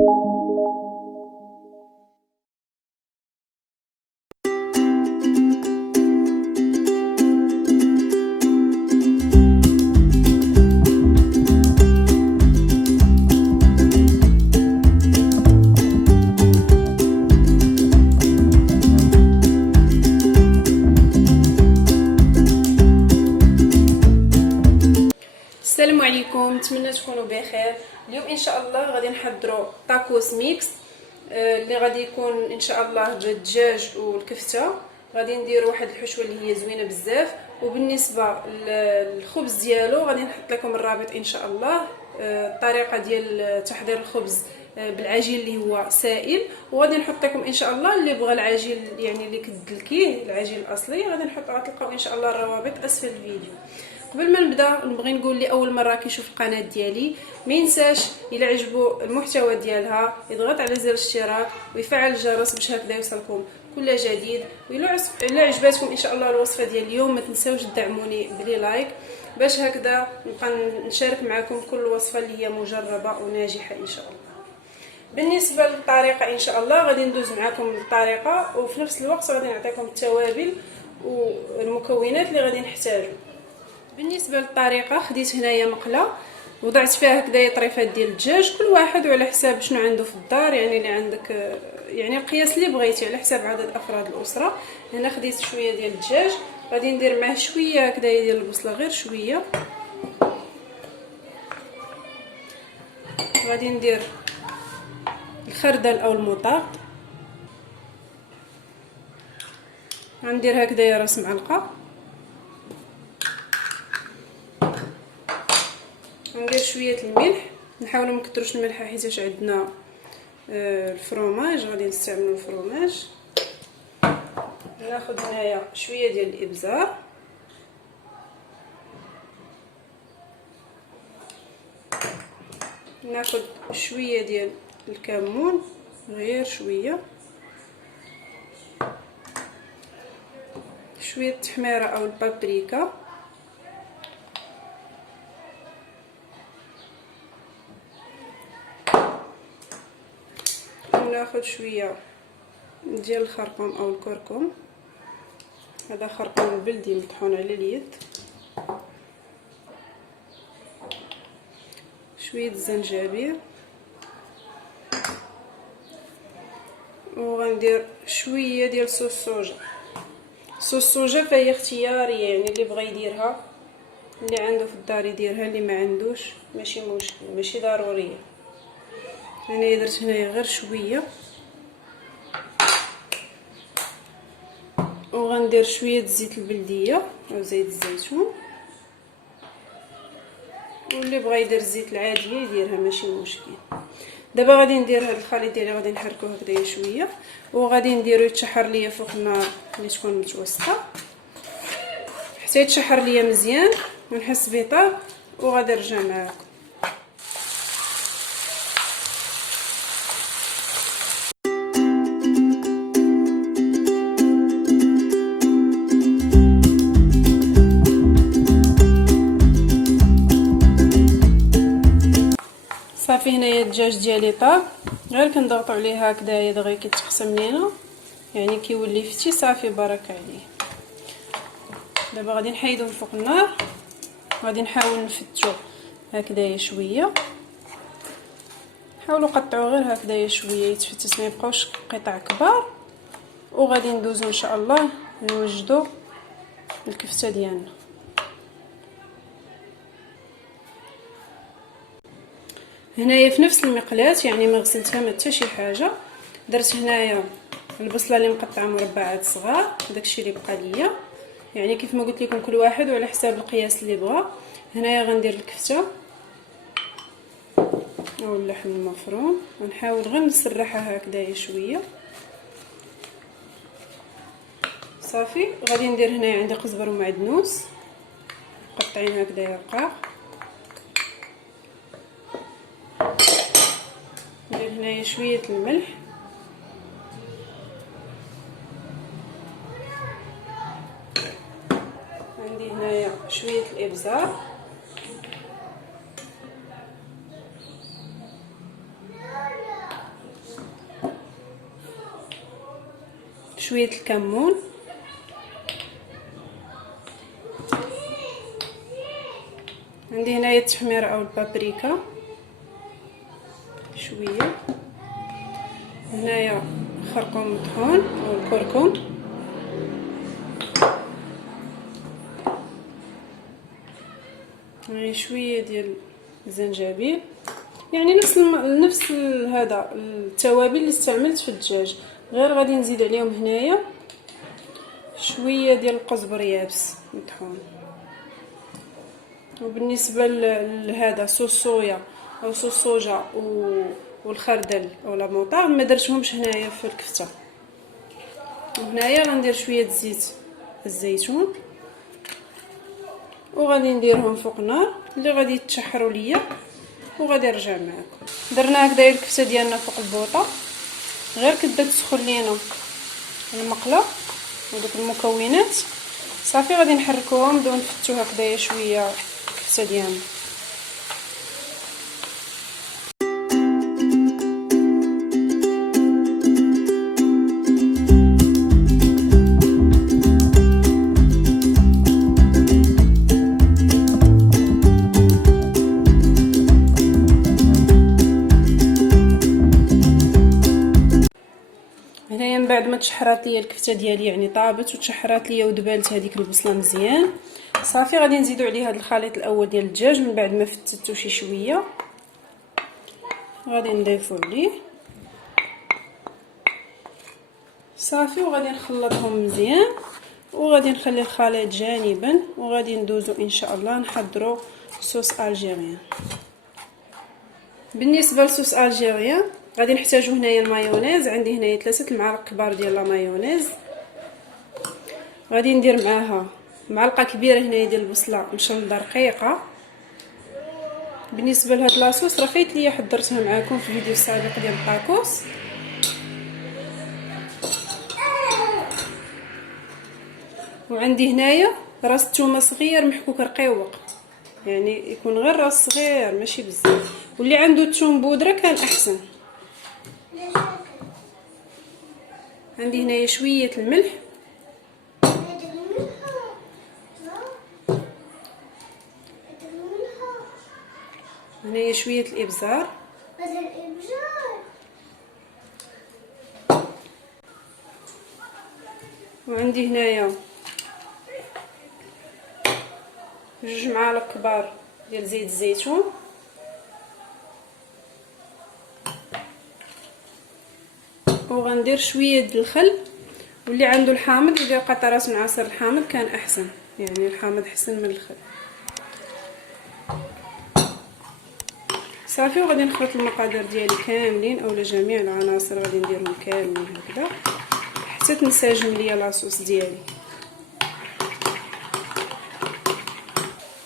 السلام عليكم، نتمنى تكونوا بخير. اليوم ان شاء الله غادي نحضروا طاكوس ميكس اللي غادي يكون ان شاء الله بالدجاج والكفته. غادي نديروا واحد الحشوه اللي هي زوينه بزاف، وبالنسبه للخبز ديالو غادي نحط لكم الرابط ان شاء الله. الطريقه ديال تحضير الخبز بالعجين اللي هو سائل، وغادي نحط لكم ان شاء الله اللي بغى العجين يعني اللي كدلكيه العجين الاصلي غتلقاو ان شاء الله الروابط اسفل الفيديو. قبل ما نبدا نبغي نقول لي اول مره كيشوف القناه ديالي ما ينساش الا عجبو المحتوى ديالها يضغط على زر الاشتراك ويفعل الجرس باش هكذا يوصلكم كل جديد. وإلا عجباتكم ان شاء الله الوصفه ديال اليوم ما تنساوش تدعموني بلي لايك باش هكذا نبقى نشارك معكم كل وصفه اللي هي مجربه وناجحه ان شاء الله. بالنسبه للطريقه ان شاء الله غادي ندوز معكم الطريقه، وفي نفس الوقت غادي نعطيكم التوابل والمكونات اللي غادي نحتاجو. بالنسبه للطريقه خديت هنايا مقله وضعت فيها هكذايا طريفات ديال الدجاج، كل واحد وعلى حساب شنو عنده في الدار، يعني اللي عندك يعني القياس اللي بغيتي على حساب عدد افراد الاسره. هنا خديت شويه ديال الدجاج، غادي ندير معاه شويه هكذايا ديال البصله، غير شويه. غادي ندير الخردل او المطاط، غندير هكذايا راس معلقه. ندير شويه الملح، نحاولوا ما نكثروش الملح حيت عندنا الفرomage غادي نستعملوا الفرomage. ناخذ هنايا شويه ديال الابزار، ناخذ شويه ديال الكمون غير شويه، شويه التحميره او البابريكا، ناخذ شويه ديال الخرقوم او الكركم، هذا خرقوم بلدي مطحون على اليد، شويه الزنجبيل، وغندير شويه ديال صوص الصوجا. صوص الصوجا فهي اختياريه، يعني اللي بغى يديرها، اللي عنده في الدار يديرها، اللي ما عندوش ماشي مشكل، ماشي ضروريه. انا درت هنايا غير شويه، وغندير شويه زيت البلديه او زيت الزيتون، واللي بغى يدير الزيت العاديه يديرها ماشي مشكل. دابا غادي ندير هذا الخليط ديالي، غادي نحركو هكذايا شويه، وغادي نديرو يتشحر ليا فوق النار اللي تكون متوسطه حتى يتشحر ليا مزيان ونحس به طاب، وغادي نرجع معاكم. صافي هنايا الدجاج ديالي طاب، غير كنضغطوا عليه هكذايا دغيا كيتقسم لينا، يعني كيولي فتي صافي بارك عليه. دابا غادي نحيدو من فوق النار، غادي نحاول نفتو هكذايا شويه، حاولوا قطعوا غير هكذايا شويه يتفتت ما يبقاوش قطع كبار، وغادي ندوزو ان شاء الله نوجدو الكفته ديالنا. هنايا في نفس المقلاة، يعني ما غسلتها ما حتى شي حاجه، درت هنايا البصله اللي مقطعه مربعات صغار، داكشي اللي بقى ليا، يعني كيف ما قلت لكم كل واحد وعلى حساب القياس اللي بغى. هنايا غندير الكفته او اللحم المفروم، غنحاول غير نسرحها هكذايا شويه صافي. غادي ندير هنايا عندي قزبر ومعدنوس مقطعين هكذايا رقاق، ندير هنايا شويه الملح، عندي هنايا شويه الابزار، شويه الكمون، عندي هنايا التحميره او البابريكا شويه، هنايا خرقوم مطحون او الكركم، هاي شويه ديال الزنجبيل، يعني نفس هذا التوابل اللي استعملت في الدجاج، غير غادي نزيد عليهم هنايا شويه ديال القزبر يابس مطحون. وبالنسبه لهذا صوص صويا او صوص صوجا والخردل او لا موطار ما درتهمش هنايا في الكفته. وهنايا غندير شويه زيت الزيتون وغادي نديرهم فوق النار اللي غادي يتشحروا ليا، وغادي نرجع معكم. درنا هكذايا الكفته ديالنا فوق البوطه، غير كدا تسخن لينا المقله ودوك المكونات صافي غادي نحركوهم بدون نفتو هكذايا شويه الكفته ديالنا. هنايا من بعد ما تشحرات ليا الكفته ديالي، يعني طابت وتشحرات ليا ودبالت هذيك البصله مزيان، صافي غادي نزيدو عليه هذا الخليط الاول ديال الدجاج من بعد ما فتتو شي شويه، غادي نضيفو عليه صافي وغادي نخلطهم مزيان، وغادي نخلي الخليط جانبا، وغادي ندوزو ان شاء الله نحضروا صوص الجيريان. بالنسبه لصوص الجيريان غادي نحتاجو هنايا المايونيز، عندي هنايا 3 المعالق كبار ديال لا مايونيز، غادي ندير معاها معلقه كبيره هنايا ديال البصله مشلضه رقيقه. بالنسبه لهاد لاصوص راه فايت ليا حضرتها معكم في فيديو سابق ديال الطاكوس. وعندي هنايا راس الثومه صغير محكوك رقيوق، يعني يكون غير راس صغير ماشي بزاف، واللي عنده الثوم بودره كان احسن. عندي هنايا شويه الملح، هنايا شويه الابزار، وعندي هنايا 2 معالق كبار ديال زيت الزيتون، وغندير شويه ديال الخل، واللي عنده الحامض يدير قطرات من عصير الحامض كان احسن، يعني الحامض احسن من الخل. صافي وغادي نخلط المقادير ديالي كاملين اولا جميع العناصر غادي نديرهم كاملين هكذا حتى تنسجم ليا لاصوص ديالي.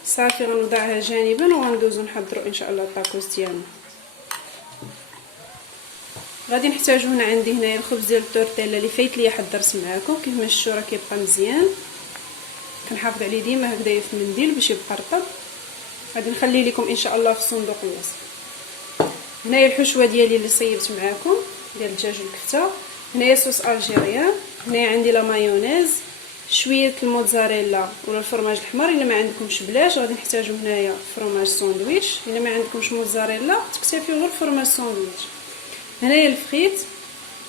صافي غنوضعها جانبا وغندوزو نحضروا ان شاء الله الطاكوس ديالنا. غادي نحتاجو هنا عندي هنايا الخبز ديال التورتيلا اللي فايت ليا حضرت معكم، كيف ما شفتوا راه كيبقى مزيان، كنحافظ عليه ديما هكذايا في منديل باش يبقى رطب. غادي نخليه لكم ان شاء الله في صندوق الوصف. هنايا الحشوه ديالي اللي صيبت معكم ديال الدجاج والكفته، هنايا صوص الجيريان، هنايا عندي لا مايونيز، شويه الموتزاريلا ولا الفرماج الحمر، الا ما عندكمش بلاش غادي نحتاجو هنايا فرماج ساندويتش، الا ما عندكمش موتزاريلا تكتفيو غير فرماج ساندويتش. هنايا الفخيت،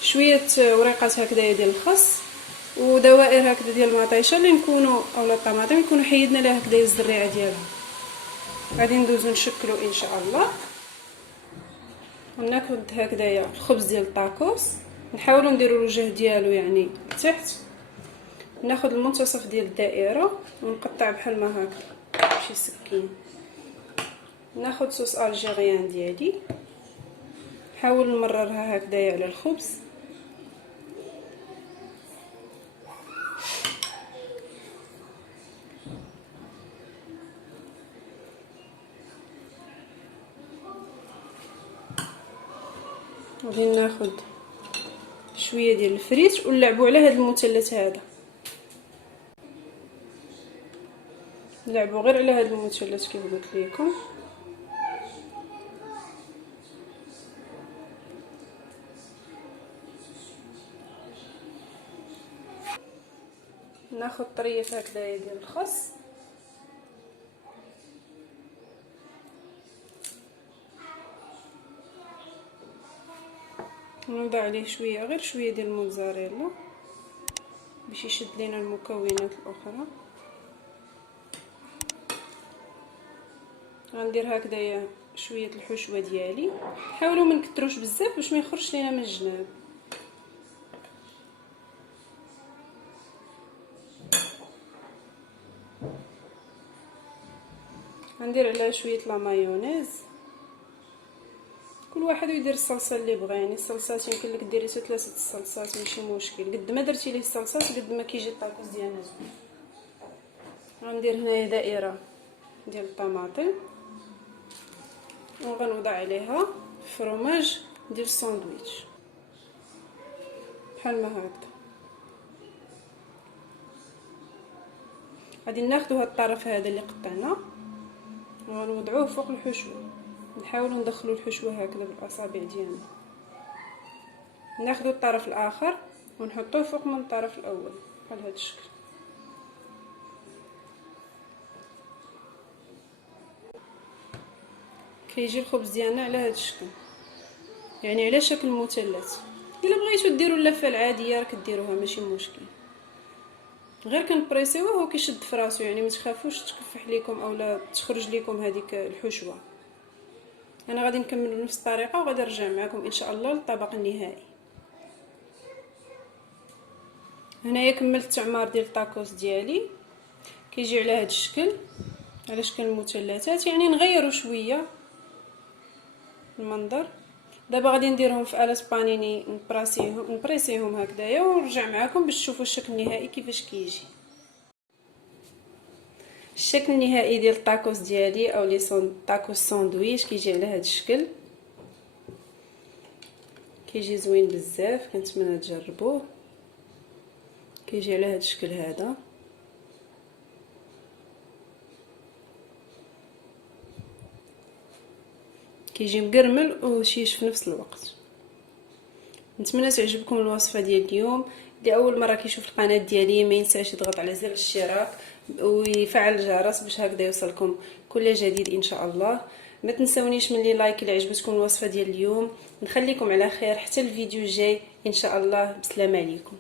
شويه وريقات هكذايا ديال الخس، ودوائر هكذا ديال المطيشه اللي نكونوا اولا الطماطم نكونوا حيدنا لها هكذايا الزريعه ديالها. غادي ندوزو نشكلو ان شاء الله، وناخد هكذايا الخبز ديال الطاكوس، نحاولوا نديروا الوجه ديالو يعني لتحت، ناخد المنتصف ديال الدائره ونقطع بحال ما هكا بشي سكين. ناخد صوص الجيريان ديالي، نحاول نمررها هكذايا على الخبز، غادي ناخد شويه ديال الفريت ونلعبوا على هذا المثلث هذا، نلعبوا غير على هذا المثلث كيف قلت لكم. ناخذ طريف هكذا ديال الخس ونوضع عليه شويه، غير شويه ديال الموزاريلا باش يشد لينا المكونات الاخرى. غندير هكذايا شويه الحشوه ديالي، حاولوا ما نكثروش بزاف باش ما يخرجش لينا من الجناب. غندير عليها شويه لا مايونيز. كل واحد يدير الصلصه اللي بغا، يعني الصلصات يمكن لك ديري حتى 3 الصلصات ماشي مشكل، قد ما درتي ليه الصلصات قد ما كيجي الطاكوس ديالنا زوين. غندير هنايا دائره ديال الطماطم وغنوضع عليها فرماج ديال الساندويتش بحال ما هكا. غادي ناخذوا هاد الطرف هذا اللي قطعنا وغنوضعوه فوق الحشوه، نحاولوا ندخلوا الحشوه هكذا بالاصابع ديالنا، ناخذوا الطرف الاخر ونحطوه فوق من الطرف الاول بحال هذا الشكل. كيجي الخبز ديالنا على هذا الشكل، يعني على شكل مثلث. الا بغيتو ديروا اللفه العاديه راه كديروها ماشي مشكل، غير كنبريسيوه وكيشد في راسو، يعني ما تخافوش تكفح ليكم اولا تخرج ليكم هذيك الحشوه. انا غادي نكمل بنفس الطريقه وغادي نرجع معكم ان شاء الله للطبق النهائي. هنايا كملت التعمار ديال الطاكوس ديالي، كيجي على هذا الشكل، على شكل مثلثات، يعني نغيروا شويه المنظر. دابا غادي نديرهم في آلة بانيني، نبريسيهم هكذايا ونرجع معكم باش تشوفوا الشكل النهائي كيفاش كيجي. الشكل النهائي ديال الطاكوس ديالي او لي طاكوس ساندويتش كيجي على هذا الشكل، كيجي زوين بزاف، كنتمنى تجربوه. كيجي على هذا الشكل هذا، كيجي مقرمل وشيش في نفس الوقت. نتمنى تعجبكم الوصفه ديال اليوم. اللي اول مره كيشوف القناه ديالي ما ينساش يضغط على زر الاشتراك ويفعل الجرس باش هكذا يوصلكم كل جديد ان شاء الله. ما تنسونيش من لي لايك اللي عجبتكم الوصفه ديال اليوم. نخليكم على خير حتى الفيديو الجاي ان شاء الله. بسلام عليكم.